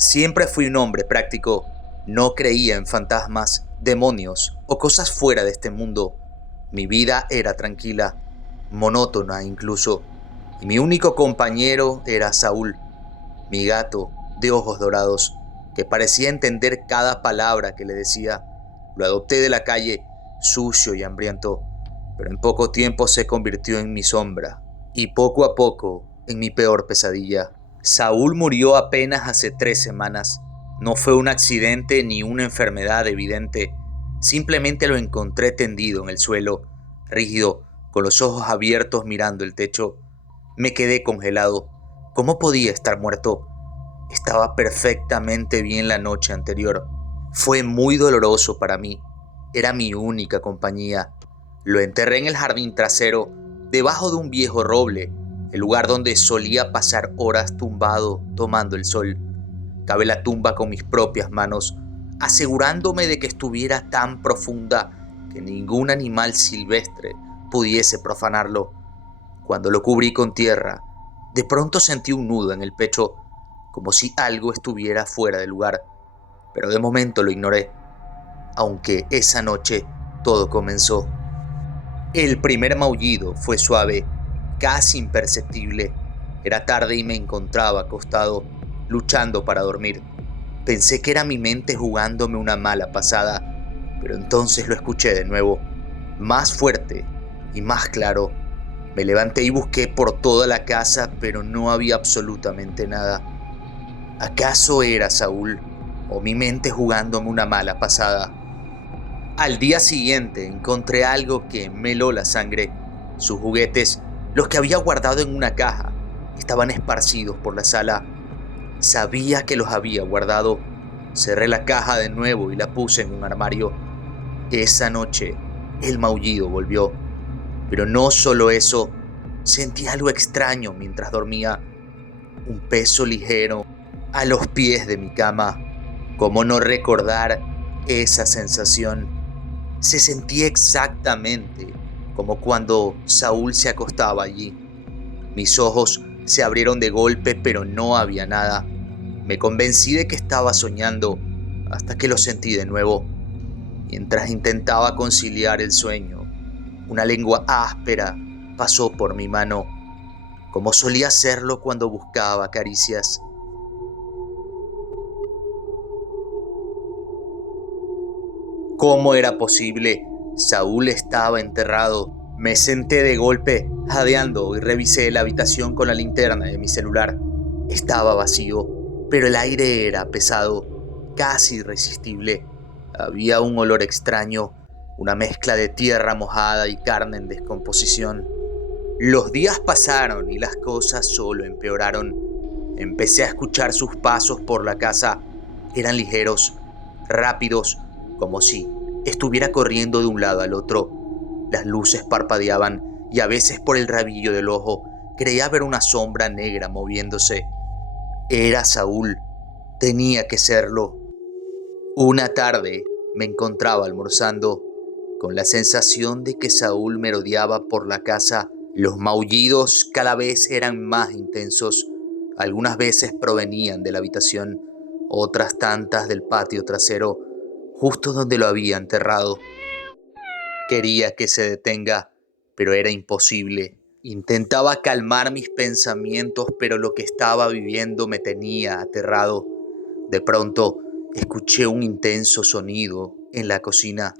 Siempre fui un hombre práctico. No creía en fantasmas, demonios o cosas fuera de este mundo. Mi vida era tranquila, monótona incluso. Y mi único compañero era Saúl, mi gato de ojos dorados, que parecía entender cada palabra que le decía. Lo adopté de la calle, sucio y hambriento, pero en poco tiempo se convirtió en mi sombra y poco a poco en mi peor pesadilla. Saúl murió apenas hace 3 semanas. No fue un accidente ni una enfermedad evidente. Simplemente lo encontré tendido en el suelo, rígido, con los ojos abiertos mirando el techo. Me quedé congelado. ¿Cómo podía estar muerto? Estaba perfectamente bien la noche anterior. Fue muy doloroso para mí. Era mi única compañía. Lo enterré en el jardín trasero, debajo de un viejo roble, el lugar donde solía pasar horas tumbado tomando el sol. Cavé la tumba con mis propias manos, asegurándome de que estuviera tan profunda que ningún animal silvestre pudiese profanarlo. Cuando lo cubrí con tierra, de pronto sentí un nudo en el pecho, como si algo estuviera fuera de lugar, pero de momento lo ignoré, aunque esa noche todo comenzó. El primer maullido fue suave, casi imperceptible. Era tarde y me encontraba acostado, luchando para dormir. Pensé que era mi mente jugándome una mala pasada, pero entonces lo escuché de nuevo, más fuerte y más claro. Me levanté y busqué por toda la casa, pero no había absolutamente nada. ¿Acaso era Saúl o mi mente jugándome una mala pasada? Al día siguiente encontré algo que me heló la sangre. Sus juguetes, los que había guardado en una caja, estaban esparcidos por la sala. Sabía que los había guardado. Cerré la caja de nuevo y la puse en un armario. Esa noche, el maullido volvió. Pero no solo eso, sentí algo extraño mientras dormía. Un peso ligero a los pies de mi cama. ¿Cómo no recordar esa sensación? Se sentía exactamente como cuando Saúl se acostaba allí. Mis ojos se abrieron de golpe, pero no había nada. Me convencí de que estaba soñando hasta que lo sentí de nuevo. Mientras intentaba conciliar el sueño, una lengua áspera pasó por mi mano, como solía hacerlo cuando buscaba caricias. ¿Cómo era posible? Saúl estaba enterrado. Me senté de golpe, jadeando, y revisé la habitación con la linterna de mi celular. Estaba vacío, pero el aire era pesado, casi irresistible. Había un olor extraño, una mezcla de tierra mojada y carne en descomposición. Los días pasaron y las cosas solo empeoraron. Empecé a escuchar sus pasos por la casa. Eran ligeros, rápidos, como si estuviera corriendo de un lado al otro. Las luces parpadeaban y a veces por el rabillo del ojo creía ver una sombra negra moviéndose. Era Saúl. Tenía que serlo. Una tarde me encontraba almorzando, con la sensación de que Saúl merodeaba por la casa. Los maullidos cada vez eran más intensos. Algunas veces provenían de la habitación, otras tantas del patio trasero, justo donde lo había enterrado. Quería que se detenga, pero era imposible. Intentaba calmar mis pensamientos, pero lo que estaba viviendo me tenía aterrado. De pronto, escuché un intenso sonido en la cocina.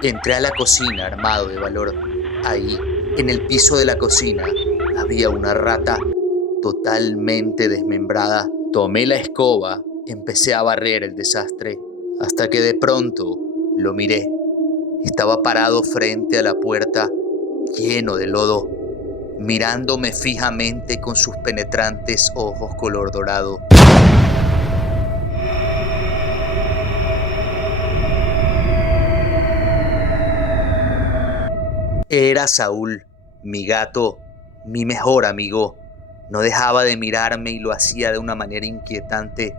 Entré a la cocina armado de valor. Ahí, en el piso de la cocina, había una rata totalmente desmembrada. Tomé la escoba, empecé a barrer el desastre, hasta que de pronto lo miré. Estaba parado frente a la puerta, lleno de lodo, mirándome fijamente con sus penetrantes ojos color dorado. Era Saúl, mi gato, mi mejor amigo. No dejaba de mirarme y lo hacía de una manera inquietante.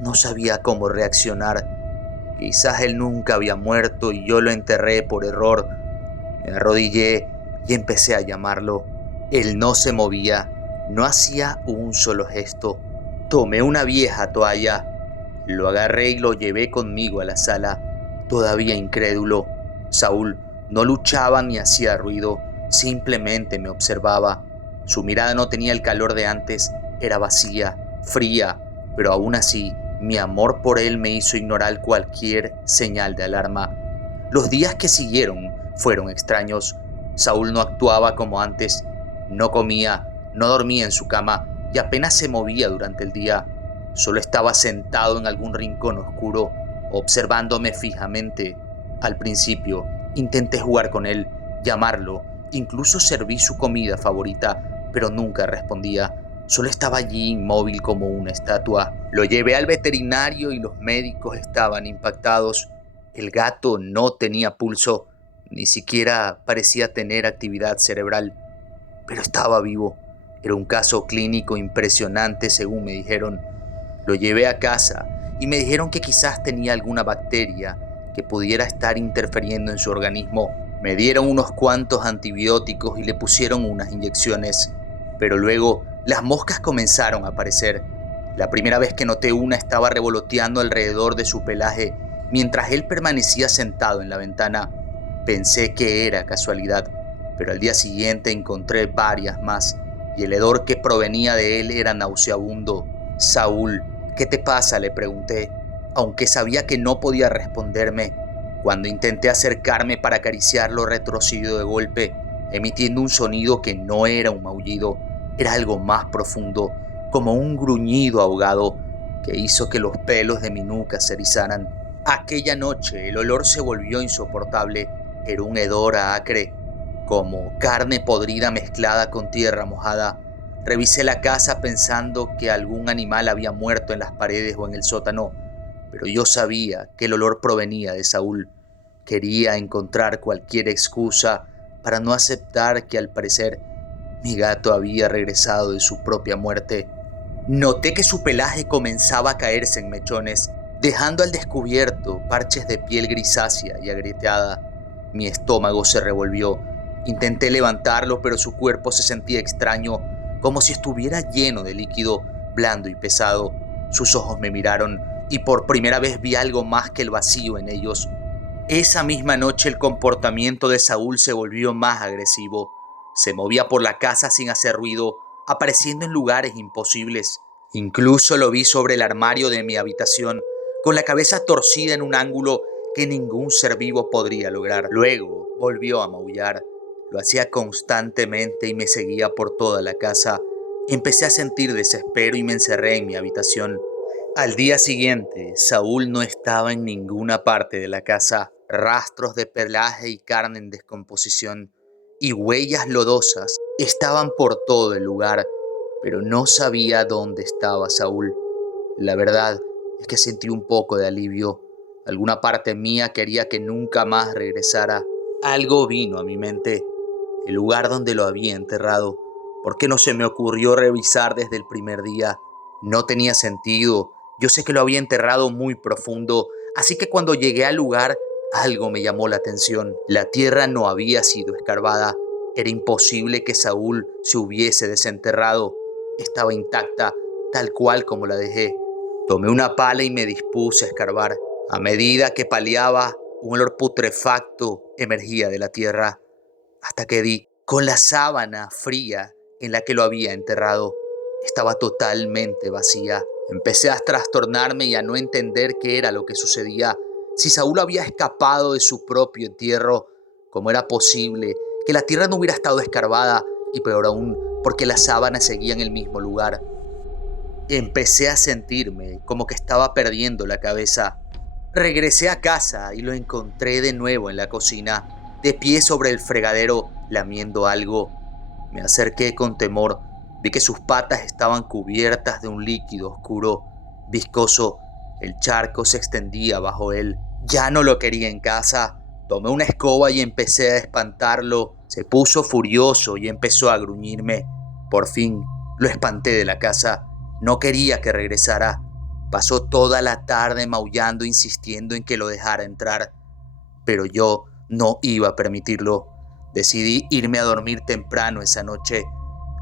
No sabía cómo reaccionar. Quizás él nunca había muerto y yo lo enterré por error. Me arrodillé y empecé a llamarlo. Él no se movía, no hacía un solo gesto. Tomé una vieja toalla, lo agarré y lo llevé conmigo a la sala, todavía incrédulo. Saúl no luchaba ni hacía ruido, simplemente me observaba. Su mirada no tenía el calor de antes, era vacía, fría, pero aún así mi amor por él me hizo ignorar cualquier señal de alarma. Los días que siguieron fueron extraños. Saúl no actuaba como antes, no comía, no dormía en su cama y apenas se movía durante el día. Solo estaba sentado en algún rincón oscuro, observándome fijamente. Al principio, intenté jugar con él, llamarlo, incluso serví su comida favorita, pero nunca respondía. Solo estaba allí inmóvil como una estatua. Lo llevé al veterinario y los médicos estaban impactados. El gato no tenía pulso, ni siquiera parecía tener actividad cerebral, pero estaba vivo. Era un caso clínico impresionante, según me dijeron. Lo llevé a casa y me dijeron que quizás tenía alguna bacteria que pudiera estar interfiriendo en su organismo. Me dieron unos cuantos antibióticos y le pusieron unas inyecciones, pero luego las moscas comenzaron a aparecer. La primera vez que noté una estaba revoloteando alrededor de su pelaje mientras él permanecía sentado en la ventana. Pensé que era casualidad, pero al día siguiente encontré varias más y el hedor que provenía de él era nauseabundo. Saúl, ¿qué te pasa?, le pregunté, aunque sabía que no podía responderme. Cuando intenté acercarme para acariciarlo, retrocedió de golpe, emitiendo un sonido que no era un maullido, era algo más profundo, como un gruñido ahogado que hizo que los pelos de mi nuca se erizaran. Aquella noche el olor se volvió insoportable. Era un hedor acre, como carne podrida mezclada con tierra mojada. Revisé la casa pensando que algún animal había muerto en las paredes o en el sótano, pero yo sabía que el olor provenía de Saúl. Quería encontrar cualquier excusa para no aceptar que al parecer mi gato había regresado de su propia muerte. Noté que su pelaje comenzaba a caerse en mechones, dejando al descubierto parches de piel grisácea y agrietada. Mi estómago se revolvió. Intenté levantarlo, pero su cuerpo se sentía extraño, como si estuviera lleno de líquido, blando y pesado. Sus ojos me miraron y por primera vez vi algo más que el vacío en ellos. Esa misma noche el comportamiento de Saúl se volvió más agresivo. Se movía por la casa sin hacer ruido, apareciendo en lugares imposibles. Incluso lo vi sobre el armario de mi habitación, con la cabeza torcida en un ángulo que ningún ser vivo podría lograr. Luego volvió a maullar. Lo hacía constantemente y me seguía por toda la casa. Empecé a sentir desespero y me encerré en mi habitación. Al día siguiente, Saúl no estaba en ninguna parte de la casa. Rastros de pelaje y carne en descomposición y huellas lodosas estaban por todo el lugar, pero no sabía dónde estaba Saúl. La verdad es que sentí un poco de alivio. Alguna parte mía quería que nunca más regresara. Algo vino a mi mente, el lugar donde lo había enterrado. ¿Por qué no se me ocurrió revisar desde el primer día? No tenía sentido. Yo sé que lo había enterrado muy profundo, así que cuando llegué al lugar, algo me llamó la atención. La tierra no había sido escarbada. Era imposible que Saúl se hubiese desenterrado. Estaba intacta, tal cual como la dejé. Tomé una pala y me dispuse a escarbar. A medida que paleaba, un olor putrefacto emergía de la tierra, hasta que di con la sábana fría en la que lo había enterrado. Estaba totalmente vacía. Empecé a trastornarme y a no entender qué era lo que sucedía. Si Saúl había escapado de su propio entierro, ¿cómo era posible que la tierra no hubiera estado escarbada? Y peor aún, porque las sábanas seguían en el mismo lugar. Empecé a sentirme como que estaba perdiendo la cabeza. Regresé a casa y lo encontré de nuevo en la cocina, de pie sobre el fregadero, lamiendo algo. Me acerqué con temor. Vi que sus patas estaban cubiertas de un líquido oscuro, viscoso. El charco se extendía bajo él. Ya no lo quería en casa. Tomé una escoba y empecé a espantarlo. Se puso furioso y empezó a gruñirme. Por fin lo espanté de la casa. No quería que regresara. Pasó toda la tarde maullando, insistiendo en que lo dejara entrar. Pero yo no iba a permitirlo. Decidí irme a dormir temprano esa noche,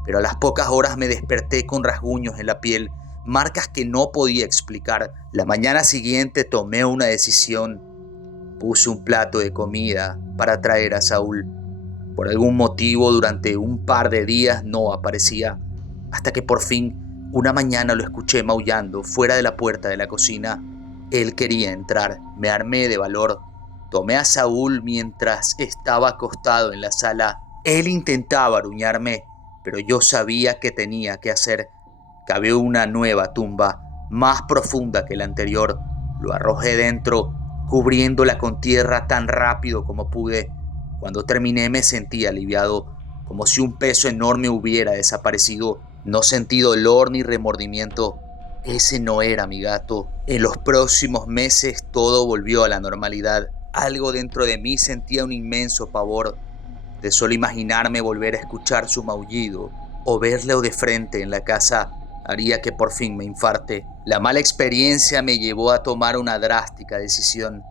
pero a las pocas horas me desperté con rasguños en la piel, marcas que no podía explicar. La mañana siguiente tomé una decisión. Puse un plato de comida para traer a Saúl. Por algún motivo, durante un par de días no aparecía, hasta que por fin, una mañana lo escuché maullando fuera de la puerta de la cocina. Él quería entrar. Me armé de valor. Tomé a Saúl mientras estaba acostado en la sala. Él intentaba aruñarme, pero yo sabía que tenía que hacer. Cavé una nueva tumba, más profunda que la anterior. Lo arrojé dentro, cubriéndola con tierra tan rápido como pude. Cuando terminé me sentí aliviado, como si un peso enorme hubiera desaparecido. No sentí dolor ni remordimiento. Ese no era mi gato. En los próximos meses todo volvió a la normalidad. Algo dentro de mí sentía un inmenso pavor de solo imaginarme volver a escuchar su maullido o verlo de frente en la casa. Haría que por fin me infarte. La mala experiencia me llevó a tomar una drástica decisión: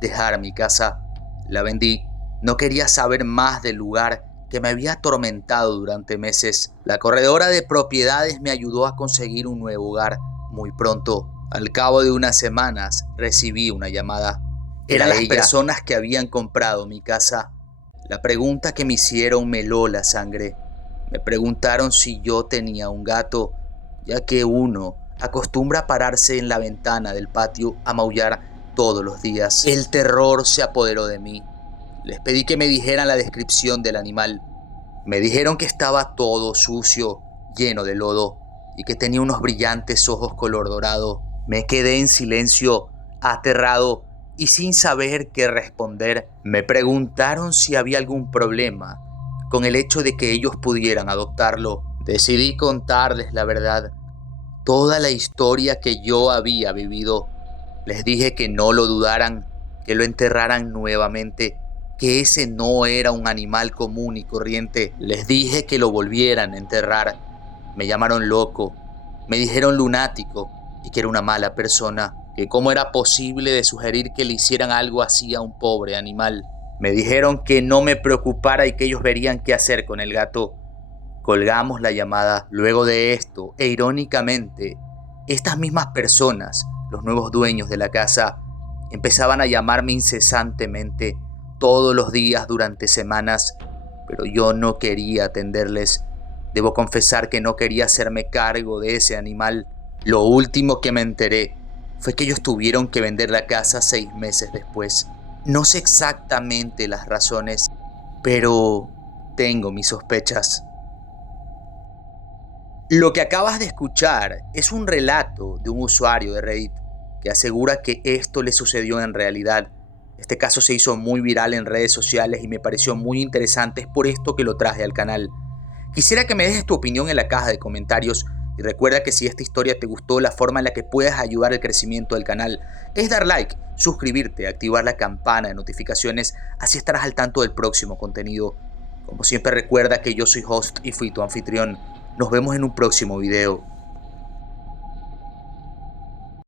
dejar mi casa. La vendí. No quería saber más del lugar que me había atormentado durante meses. La corredora de propiedades me ayudó a conseguir un nuevo hogar. Muy pronto, al cabo de unas semanas, recibí una llamada. Eran las personas que habían comprado mi casa. La pregunta que me hicieron me heló la sangre. Me preguntaron si yo tenía un gato, ya que uno acostumbra a pararse en la ventana del patio a maullar todos los días. El terror se apoderó de mí. Les pedí que me dijeran la descripción del animal. Me dijeron que estaba todo sucio, lleno de lodo, y que tenía unos brillantes ojos color dorado. Me quedé en silencio, aterrado y sin saber qué responder. Me preguntaron si había algún problema con el hecho de que ellos pudieran adoptarlo. Decidí contarles la verdad, toda la historia que yo había vivido. Les dije que no lo dudaran, que lo enterraran nuevamente, que ese no era un animal común y corriente. Les dije que lo volvieran a enterrar. Me llamaron loco, me dijeron lunático y que era una mala persona, que cómo era posible de sugerir que le hicieran algo así a un pobre animal. Me dijeron que no me preocupara y que ellos verían qué hacer con el gato. Colgamos la llamada. Luego de esto, e irónicamente, estas mismas personas, los nuevos dueños de la casa, empezaban a llamarme incesantemente, todos los días durante semanas, pero yo no quería atenderles. Debo confesar que no quería hacerme cargo de ese animal. Lo último que me enteré fue que ellos tuvieron que vender la casa 6 meses después. No sé exactamente las razones, pero tengo mis sospechas. Lo que acabas de escuchar es un relato de un usuario de Reddit que asegura que esto le sucedió en realidad. Este caso se hizo muy viral en redes sociales y me pareció muy interesante, es por esto que lo traje al canal. Quisiera que me dejes tu opinión en la caja de comentarios y recuerda que si esta historia te gustó, la forma en la que puedes ayudar al crecimiento del canal es dar like, suscribirte, activar la campana de notificaciones, así estarás al tanto del próximo contenido. Como siempre recuerda que yo soy host y fui tu anfitrión. Nos vemos en un próximo video.